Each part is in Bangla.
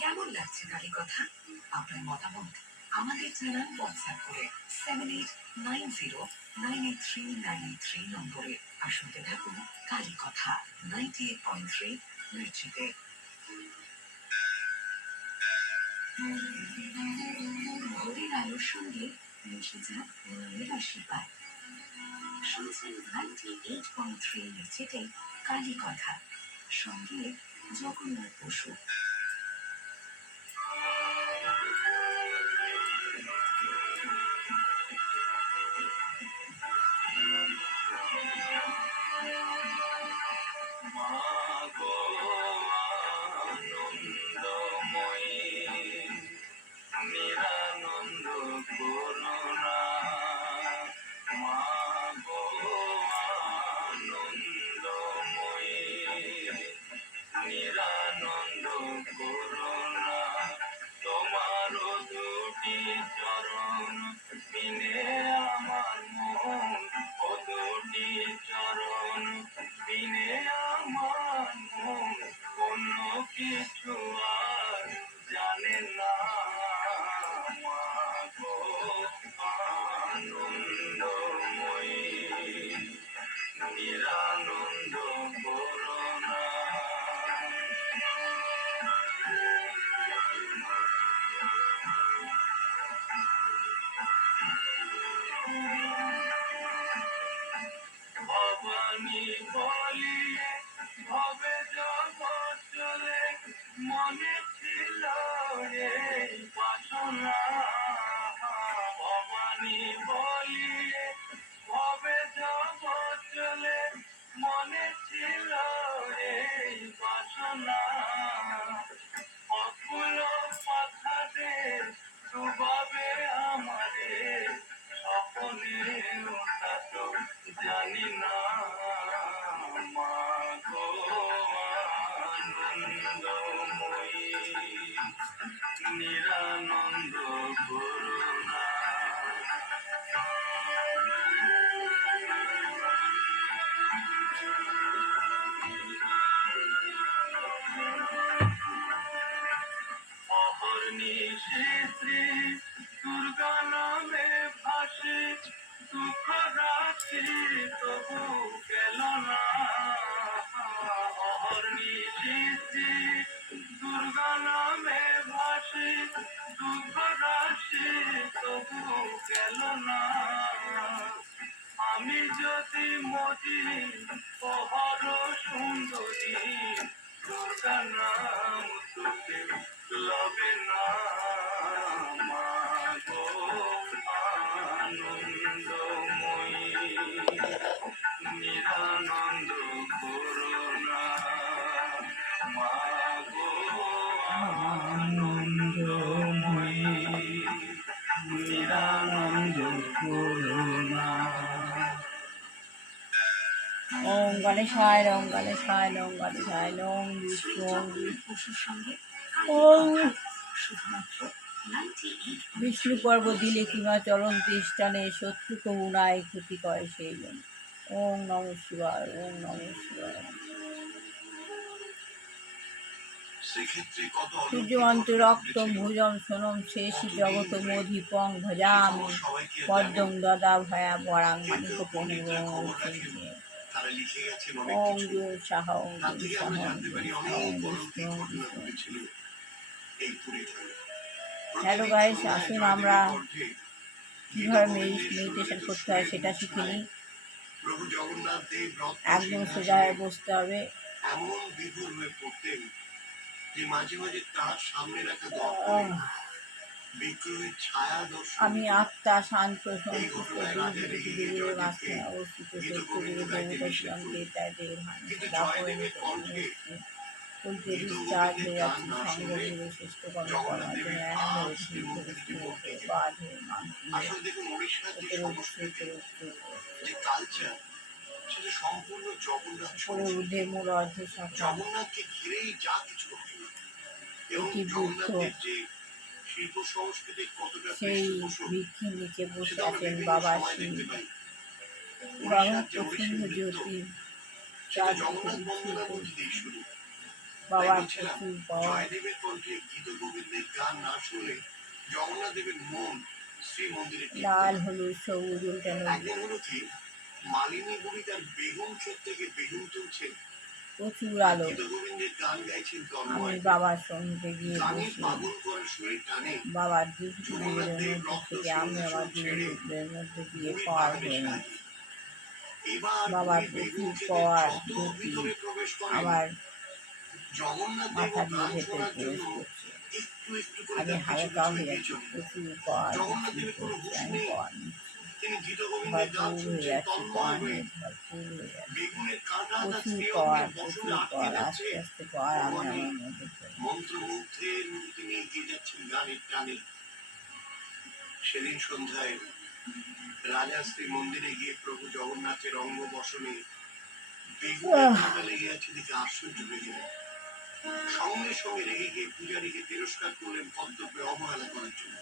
কেমন লাগছে কালী কথা? আপনার মতামত আমাদের জানান হোয়াটসঅ্যাপ করে 7890983983 নম্বরে। আর শুনতে থাকুন কালী কথা 98.3 মির্চিতে। ভোরের আলোর সঙ্গে মিশে যাক মনের আশীর্বাদ। শুনছেন 98.3 মির্চিতে কালী কথা, সঙ্গে জগন্নাথ বসু। দুঃখ রাশি তবু গেল না অহর্নিশি দুর্গা নামে ভাসি দুঃখ রাশি তবু গেল না আমি যদি মজি পহর সুন্দরী দুর্গা নাম তোকে লবে না মা গো আনন্দময়ী নিরানন্দ করুণা মা গো আনন্দময়ী নিরানন্দ করুণা। ওম গণেশায় নম গণেশায় নম গণেশায় নম বিষ্ণু পশুর সঙ্গে ওম শুধুমাত্র 98 বিষ্ণু পর্ব দিলে কিংবা চরণ তিষ্ঠানে শত্রু কহু নাই ক্ষতি করে সেই জন্য। ওম নম শিবায় ওম নম শিবায়। সূর্যমন্ত্র রক্তম ভুজম সোনম শেষি জগত মোধিপং ভজামি পদ্মং দদা ভয়া বরাং মানিক পঙ্গ ওম গুরু সাহ ওম গুরু সাহ ওম বিষ্ণু বিষ্ণু। হ্যালো গাইস, আসুন আমরা কীভাবে মেডিটেশন করতে হয় সেটা শিখে নিই। একদম সোজা হয়ে বসতে হবে। এমন বিভোর হয়ে পড়তেন যে মাঝে মাঝে তার সামনে রাখা বিগ্রহের ছায়া দর্শন। আমি আত্মা শান্ত সন্তুষ্ট দুর্গের মাঝখানে অবস্থিত সত্যযুগে দেবতা শিবকে তাদের বলতে রিচার্জ হয়ে যাচ্ছে সঙ্গ গুরু শ্রেষ্ঠ কর্ম করার জন্য বাধে আসলে দেখুন ওড়িশার যে সংস্কৃতি যে কালচার সেটা সম্পূর্ণ জগন্নাথ ঊর্ধ্বে মূল অর্ধ শাখা। জগন্নাথকে ঘিরেই যা কিছু ঘটে এবং জগন্নাথের যে শিল্প সংস্কৃতির কতটা সেই বৃক্ষের নিচে বসে আছেন বাবা শিব। বাবা প্রচন্ড জ্যোতি জগন্নাথ বন্দনার মধ্যে দিয়ে শুরু। বাবার প্রচুর পাওয়া। জয়দেবের কণ্ঠে গীত গোবিন্দের গান না শুনলে জগন্নাথ দেবের মন শ্রী মন্দিরে লাল হলুদ সবুজ উল্টানো। একদিন হলো কি মালিনী বুড়ি তার বেগুন ক্ষেত থেকে বেগুন তুলছেন, প্রচুর আলো। গীত গোবিন্দের গান গাইছেন আমি বাবার সঙ্গে গিয়ে বসি। পাগল করে শরীর টানে বাবার দুধের মধ্যে থেকে আমি আমার দুধের মধ্যে দিয়ে পার হয়ে নিচ্ছি। বাবার প্রচুর পাওয়ার জ্যোতি আমার মাথা দিয়ে ভেতরে প্রবেশ করছে। আমি হালকা হয়ে যাচ্ছি, প্রচুর পাওয়ার করছি, আমি পাওয়ার নিচ্ছি, ভরপুর হয়ে যাচ্ছি, পাওয়ার ভরপুর হয়ে যাচ্ছে, প্রচুর পাওয়ার আস্তে আস্তে পাওয়ার আমি আমার মধ্যে মন্ত্রমুগ্ধের তিনি এগিয়ে যাচ্ছেন গানের টানে। সেদিন সন্ধ্যায় রাজাশ্রী মন্দিরে গিয়ে প্রভু জগন্নাথের অঙ্গ বসনে বেগুনের কাঁটা লেগে আছে দেখে আশ্চর্য হয়ে গেলেন। সঙ্গে সঙ্গে রেগে গিয়ে পূজারীকে তিরস্কার করলেন কর্তব্যে অবহেলা করার জন্য।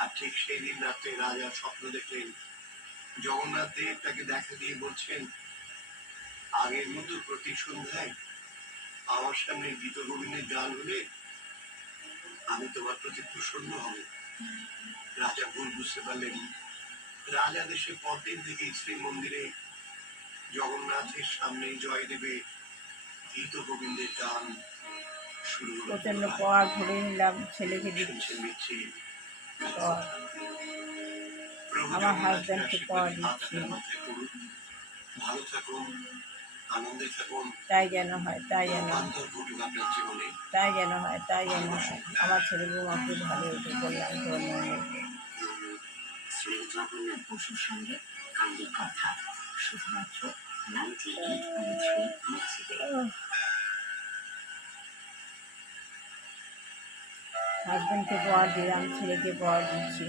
আর ঠিক সেই দিন রাত্রে রাজা স্বপ্ন দেখলেন জগন্নাথ দেব তাকে দেখা দিয়ে বলছেন, আগের মতো প্রতি সন্ধ্যায় আমার সামনে গীত গোবিন্দের গান হলে আমি তোমার প্রতি প্রসন্ন হব। রাজা ভুল বুঝতে পারলেন। রাজা দেশে পরদিন থেকে শ্রী মন্দিরে জগন্নাথের সামনে জয়দেবে গীত গোবিন্দের গান শুরু হলো। প্রচন্ড পাওয়ার ভরে নিলাম, ছেলেকে দিচ্ছি, আমার হাজব্যান্ডকে পাওয়ার দিচ্ছি। ভালো থাকুন, আনন্দে থাকুন, তাই যেন হয়, তাই যেন তাই যেন হয়, তাই যেন হয়। আমার ছেলে বৌমাকে ভালো হতে বললাম শ্রী জগন্নাথ বসুর সঙ্গে কালী কথা শুধুমাত্র 98.3 মিউজিকে। হাজব্যান্ডকে পাওয়ার দিলাম, ছেলেকে পাওয়ার দিচ্ছি।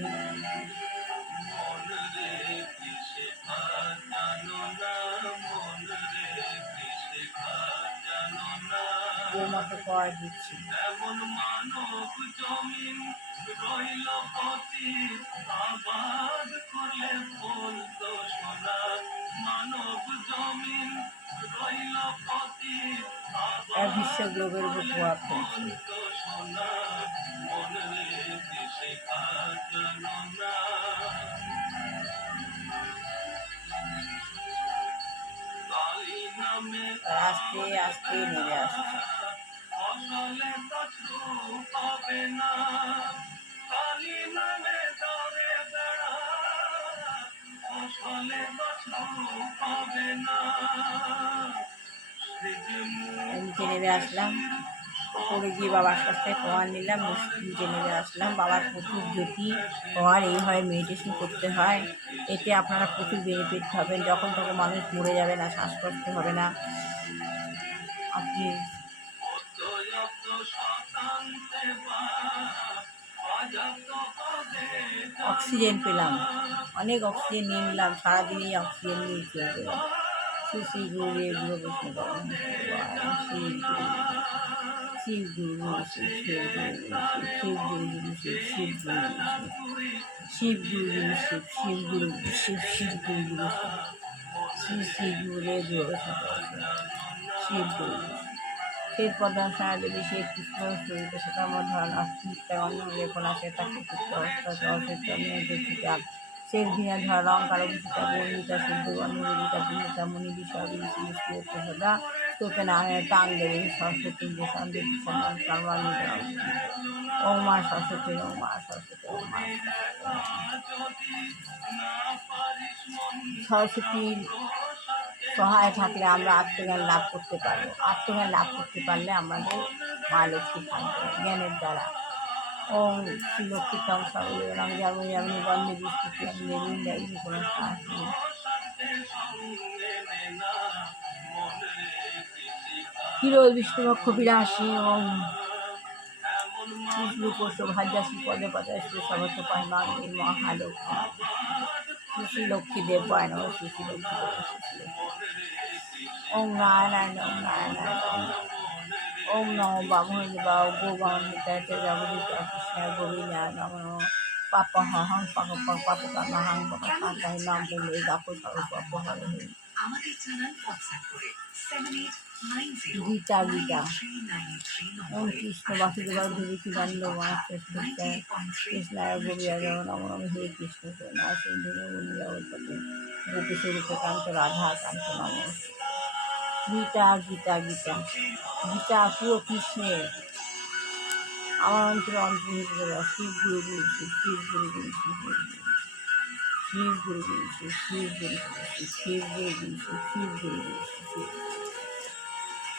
বৌমাকে পাওয়ার দিচ্ছি। এমন মানব জমিন রইল পতি আবাদ করলে বলতো সোনা মানব জমিন রইল পতি আর বিশ্ব গ্লোবের উপর প্রভাব ফেলছে। সোনা মন রে দেশে কাজ জানো না আস্তে আস্তে নেমে আসছে। নিচে নেমে আসলাম, উপরে গিয়ে বাবার কাছ থেকে প্রমাণ নিলাম, নিচে নেমে আসলাম। বাবার প্রচুর জ্যোতি প্রমাণ, এইভাবে মেডিটেশন করতে হয়। এতে আপনারা প্রচুর বেনিফিট হবেন। যখন তখন মানুষ মরে যাবে না, শ্বাসকষ্ট হবে না। আপনি অক্সিজেন পেলাম, অনেক অক্সিজেন নিয়ে নিলাম, সারাদিনই অক্সিজেন নিয়ে চলতে গেলাম। শ্রী শ্রী গুরুদেব গুরুবৈষ্ণব শিব গুরু শিব শিব গুরু শিব শিব গুরু শিব গুরু শিব শিব গুরু শিব শিব গুরু শ্রী শ্রী গুরুদেব গুরুবৈষ্ণব শিব গুরু সেই প্রধান সারা দেবী সেই কৃষ্ণ শরীর সেটার মধ্যে অস্তিত্বের অন্য লেপন আছে তাকে কৃষ্ণ অস্তিত্ব শেষ দিনে ধরা লঙ্কার অভিষিতা বর্ণিতা শুদ্ধ বর্ণবিদিতা পূর্ণিতা মণি বিষয় সদা তোকে নারায়ণ টাং দেবে সরস্বতী যে সন্দেহ সমান সর্বান ও মা সরস্বতী ও মা সরস্বতী ও মা সরস্বতীর সহায় থাকলে আমরা আত্মজ্ঞান লাভ করতে পারবো। আত্মজ্ঞান লাভ করতে পারলে আমাদের মা লক্ষ্মী থাকবে জ্ঞানের দ্বারা। ওম শ্রী লক্ষ্মী তম সর্বং যেমন যেমনি বন্দে বিষ্ণুকে আমি দেবীন্দ্রাই কোনো সাহস নেই। হিরো বিষ্ণুপক্ষ বিরাশি ওম বিষ্ণুপোষ ভাজ্যাসী পদে পদে সমস্ত পায় বাঙালির মহালক্ষ্মী শ্রী লক্ষ্মী দেব পায় নম শ্রী লক্ষ্মী দেব শ্রী ওম নারায়ণ ওম নারায়ণ ওম নমো বামন বাউ গো বামন হিতায়তে জগদীশ কৃষ্ণ গোবিন্দ নম পাপ হং পাপ পাপ কামাহং পাপ কান্তাই নাম বলে গাপো সর্ব পাপ হরে। আমাদের জানান হোয়াটসঅ্যাপ করে 7890 গীতা গীতা 9393 ওম কৃষ্ণ বাসুদেব দেবী নন্দ কৃষ্ণায় গোবিন্দ নম নম হে কৃষ্ণ করুণা সিন্ধু জগৎপতি গোপীস্বরূপ কান্ত রাধা কান্ত নম। গীতা গীতা গীতা গীতা পুরো কৃষ্ণের আমার অন্তরে অন্তর্হিত শিব গুরু গুরু শিব শিব গুরু গুরু শিব গুরু শিব গুরু গুরু শিব শিব গুরু শিব গুরু গুরু শিব শিব গুরু গুরু শিব।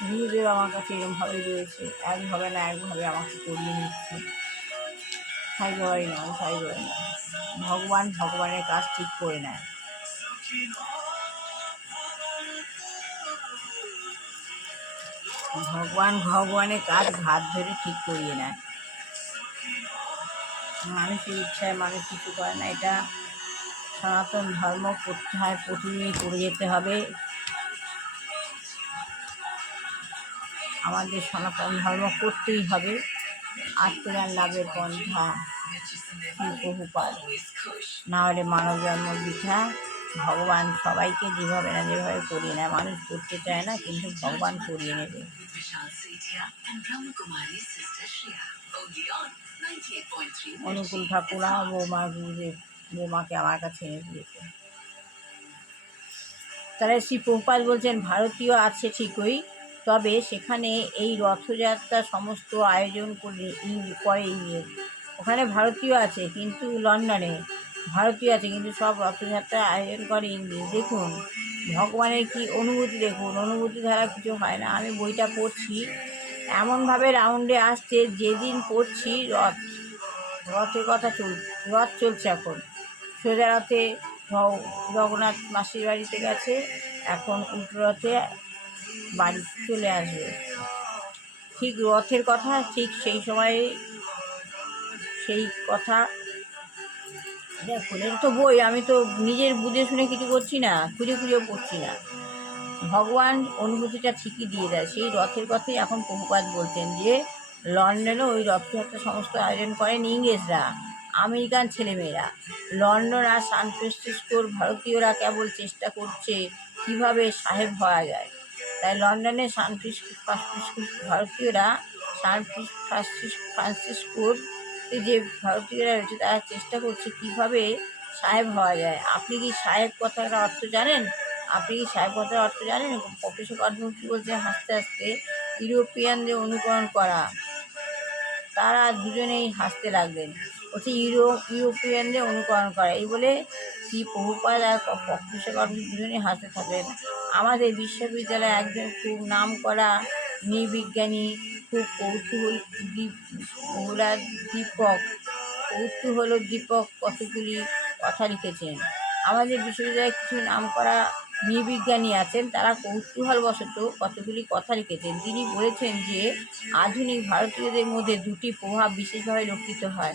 গুরুদেব আমার কাছে এরকমভাবে রয়েছে, একভাবে না একভাবে আমাকে করিয়ে নিচ্ছে। সাই বাবাই নয়, সাই বাবাই নয়, ভগবান ভগবানের কাজ ঠিক করে নেয়। ভগবান ভগবানের কাজ ঘাত ধরে ঠিক করিয়ে নেয়। মানুষের ইচ্ছায় মানুষ কিছু করে না। এটা সনাতন ধর্ম করতে হয়, প্রতিদিনই করে যেতে হবে। আমাদের সনাতন ধর্ম করতেই হবে। আত্মজ্ঞান লাভের পন্থা প্রভুপাদ, না হলে মানব জন্ম বৃথা। ভগবান সবাইকে যেভাবে না যেভাবে করিয়ে নেয়, মানুষ করতে চায় না কিন্তু ভগবান করিয়ে নেবে। অনুকূল ঠাকুর আমার বৌমা গুরুদেব বৌমাকে আমার কাছে এনে দিয়েছে। তাহলে শ্রী প্রভুপাদ বলছেন ভারতীয় আছে ঠিকই, তবে সেখানে এই রথযাত্রা সমস্ত আয়োজন করে ইংরেজ। ওখানে ভারতীয় আছে কিন্তু লন্ডনে ভারতীয় আছে কিন্তু সব রথযাত্রা আয়োজন করে ইংরেজ। দেখুন ভগবানের কি অনুভূতি, দেখুন অনুভূতি দ্বারা কিছু হয় না। আমি বইটা পড়ছি, এমনভাবে রাউন্ডে আসছে যেদিন পড়ছি রথের কথা রথ চলছে এখন সোজা রথে জগন্নাথ মাসির বাড়িতে গেছে, এখন উল্টো রথে বাড়ি চলে আসবে। ঠিক রথের কথা ঠিক সেই সময়ে সেই কথা দেখুন। এটা তো বই, আমি তো নিজের বুঝে শুনে কিছু করছি না, খুঁজে খুঁজেও পড়ছি না। ভগবান অনুভূতিটা ঠিকই দিয়ে দেয়। সেই রথের কথাই এখন প্রভুপাদ বলছেন যে লন্ডনেও ওই রথযাত্রা সমস্ত আয়োজন করেন ইংরেজরা, আমেরিকান ছেলেমেয়েরা। লন্ডন আর সান ফ্রান্সিসকোর ভারতীয়রা কেবল চেষ্টা করছে কীভাবে সাহেব হওয়া যায়। তাই লন্ডনে সান ফ্রান্সিসকো ভারতীয়রা সান ফ্রান্সিসকোর যে ভারতীয়রা রয়েছে তারা চেষ্টা করছে কীভাবে সাহেব হওয়া যায়। আপনি কি সাহেব কথাটার অর্থ জানেন? আপনি কি ছায়াপথের অর্থ জানেন? প্রফেসর কটবুক কী বলছে হাসতে হাসতে, ইউরোপিয়ানদের অনুকরণ করা। তারা দুজনেই হাসতে লাগলেন, বলছে ইউরোপিয়ানদের অনুকরণ করা। এই বলে শ্রী প্রভুপাদ আর প্রফেসর কটবুক দুজনেই হাসতে থাকলেন। আমাদের বিশ্ববিদ্যালয়ে একজন খুব নাম করা নৃবিজ্ঞানী, খুব কৌতূহলোদ্দীপক কতগুলি কথা লিখেছেন। আমাদের বিশ্ববিদ্যালয়ে কিছু নামকরা নৃবিজ্ঞানী আছেন, তারা কৌতূহলবশত কতগুলি কথা লিখেছেন। তিনি বলেছেন যে আধুনিক ভারতীয়দের মধ্যে দুটি প্রভাব বিশেষভাবে লক্ষিত হয়।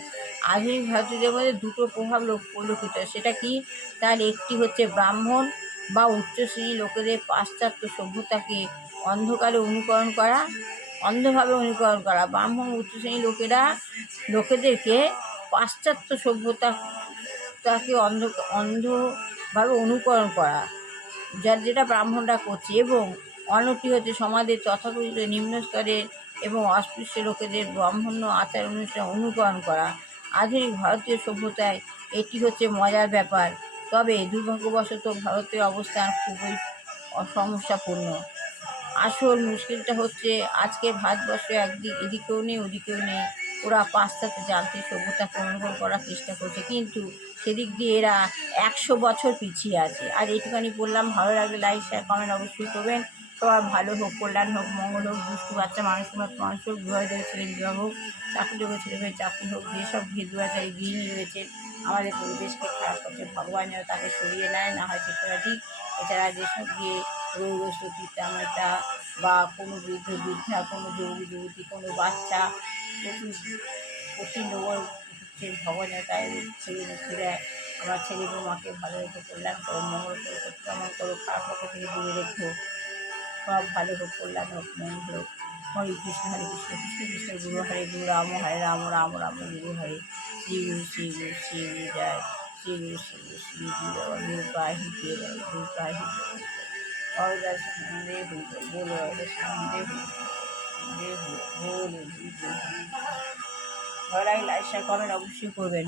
আধুনিক ভারতীয়দের মধ্যে দুটো প্রভাব পরিলক্ষিত হয়। সেটা কি? তার একটি হচ্ছে ব্রাহ্মণ বা উচ্চ শ্রেণীর লোকেদের পাশ্চাত্য সভ্যতাকে অন্ধভাবে অনুকরণ করা। ব্রাহ্মণ উচ্চ শ্রেণীর লোকেদেরকে পাশ্চাত্য সভ্যতাকে অন্ধভাবে অনুকরণ করা, যেটা ব্রাহ্মণরা করছে। এবং অন্যটি হচ্ছে সমাজের তথাকথিত নিম্ন স্তরের এবং অস্পৃশ্য লোকেদের ব্রাহ্মণ্য আচার অনুষ্ঠান অনুকরণ করা। আধুনিক ভারতীয় সভ্যতায় এটি হচ্ছে মজার ব্যাপার। তবে দুর্ভাগ্যবশত ভারতের অবস্থান খুবই সমস্যাপূর্ণ। আসল মুশকিলটা হচ্ছে আজকে ভারতবর্ষ এদিকেও নেই ওদিকেও নেই। ওরা পাশ্চাত্য যান্ত্রিক সভ্যতাকে অনুকরণ করার চেষ্টা করছে, কিন্তু সেদিক দিয়ে এরা 100 বছর পিছিয়ে আছে। আর এইটুখানি বললাম, ভালো লাগলে লাইক শেয়ার কমেন্ট অবশ্যই করবেন। সবার ভালো হোক, কল্যাণ হোক, মঙ্গল হোক, দুষ্টু বাচ্চা মানুষ হোক, বিবাহিত ছেলে বিবাহ হোক, চাকরিযোগ্য ছেলে মেয়ে চাকরি হোক, যেসব দুরাচারী গৃহিণী রয়েছেন আমাদের পরিবেশকে খারাপ করছে, ভগবান যেন তাকে সরিয়ে নেয়, না হয় ঠিক। এছাড়া যেসব গিয়ে রোগগ্রস্ত পিতামাতা বা কোনো বৃদ্ধা, কোনো যুবতী, কোনো বাচ্চা প্রচুর নোবল হচ্ছে, ভগবান যেন তাই ছেড়ে মুক্তি দেয়। আমার ছেলে বৌমাকে ভালো রেখো, কল্যাণ করো, মঙ্গল করো, সত্যকামন করো, খারাপ পক্ষ থেকে দূরে রেখো। সব ভালো হোক, কল্যাণ হোক, মঙ্গল হোক। হরে কৃষ্ণ কৃষ্ণ কৃষ্ণ গুরু হরে গুরু রাম হরে রাম রাম রাম গুরু হরে। শ্রী গুরু শ্রী গুরু শ্রী গুরু জয়। শ্রী গুরু শ্রী গুরু শ্রী গুরু গুরু পাহি গুরু পাহি और दर्शन दे बोलो दर्शन दे बोलो। ভালো লাগে লাইক শেয়ার কমেন্ট অবশ্যই করবেন।